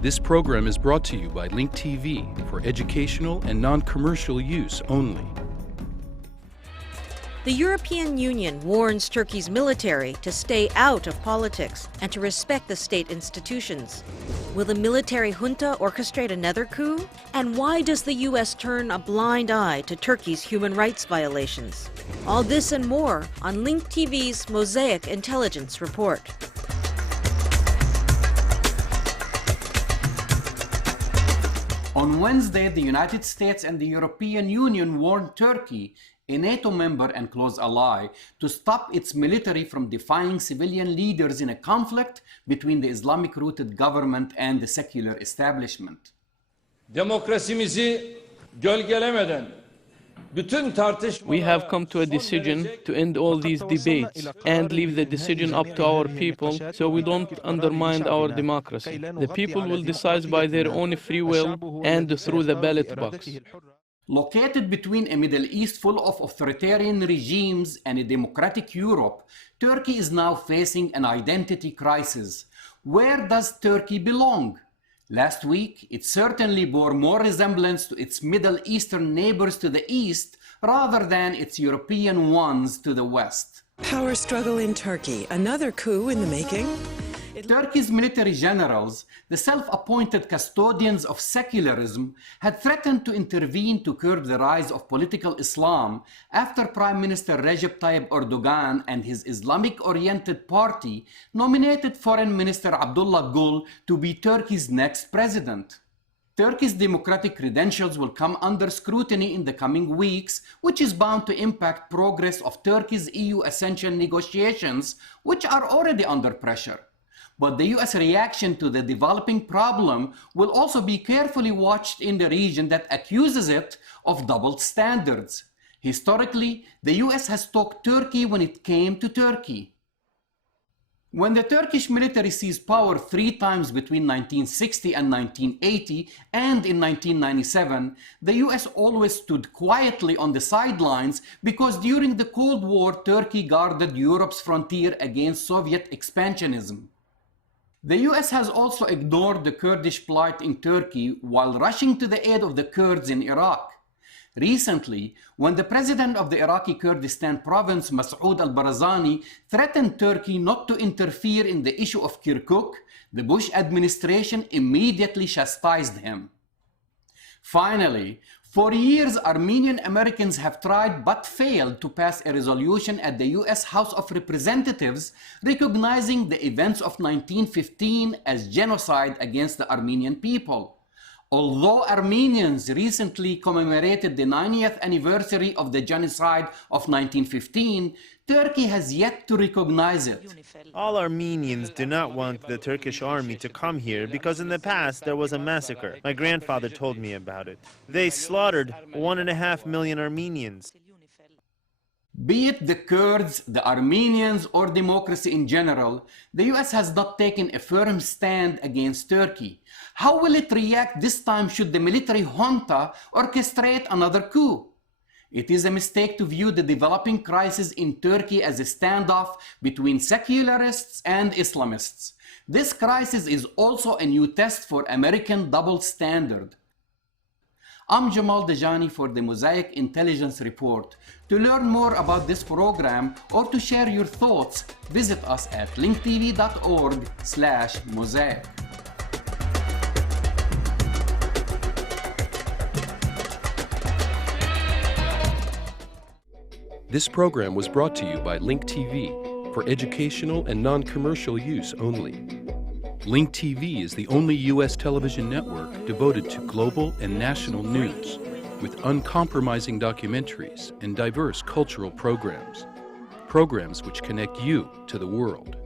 This program is brought to you by Link TV for educational and non-commercial use only. The European Union warns Turkey's military to stay out of politics and to respect the state institutions. Will the military junta orchestrate another coup? And why does the U.S. turn a blind eye to Turkey's human rights violations? All this and more on Link TV's Mosaic Intelligence Report. On Wednesday, the United States and the European Union warned Turkey, a NATO member and close ally, to stop its military from defying civilian leaders in a conflict between the Islamic-rooted government and the secular establishment. Demokrasimizi gölgelemeden we have come to a decision to end all these debates and leave the decision up to our people so we don't undermine our democracy. The people will decide by their own free will and through the ballot box. Located between a Middle East full of authoritarian regimes and a democratic Europe, Turkey is now facing an identity crisis. Where does Turkey belong? Last week, it certainly bore more resemblance to its Middle Eastern neighbors to the east rather than its European ones to the west. Power struggle in Turkey, another coup in the making? Turkey's military generals, the self-appointed custodians of secularism, had threatened to intervene to curb the rise of political Islam after Prime Minister Recep Tayyip Erdogan and his Islamic-oriented party nominated Foreign Minister Abdullah Gül to be Turkey's next president. Turkey's democratic credentials will come under scrutiny in the coming weeks, which is bound to impact progress of Turkey's EU accession negotiations, which are already under pressure. But the US reaction to the developing problem will also be carefully watched in the region that accuses it of double standards. Historically, the US has stalked Turkey when it came to Turkey. When the Turkish military seized power 3 times between 1960 and 1980 and in 1997, the US always stood quietly on the sidelines because during the Cold War, Turkey guarded Europe's frontier against Soviet expansionism. The US has also ignored the Kurdish plight in Turkey while rushing to the aid of the Kurds in Iraq. Recently, when the president of the Iraqi Kurdistan province, Masoud al-Barzani, threatened Turkey not to interfere in the issue of Kirkuk, the Bush administration immediately chastised him. Finally, for years, Armenian Americans have tried but failed to pass a resolution at the US House of Representatives recognizing the events of 1915 as genocide against the Armenian people. Although Armenians recently commemorated the 90th anniversary of the genocide of 1915, Turkey has yet to recognize it. All Armenians do not want the Turkish army to come here because in the past there was a massacre. My grandfather told me about it. They slaughtered 1.5 million Armenians. Be it the Kurds, the Armenians, or democracy in general, the US has not taken a firm stand against Turkey. How will it react this time should the military junta orchestrate another coup? It is a mistake to view the developing crisis in Turkey as a standoff between secularists and Islamists. This crisis is also a new test for American double standard. I'm Jamal Dajani for the Mosaic Intelligence Report. To learn more about this program or to share your thoughts, visit us at linktv.org/mosaic. This program was brought to you by Link TV for educational and non-commercial use only. Link TV is the only U.S. television network devoted to global and national news, with uncompromising documentaries and diverse cultural programs which connect you to the world.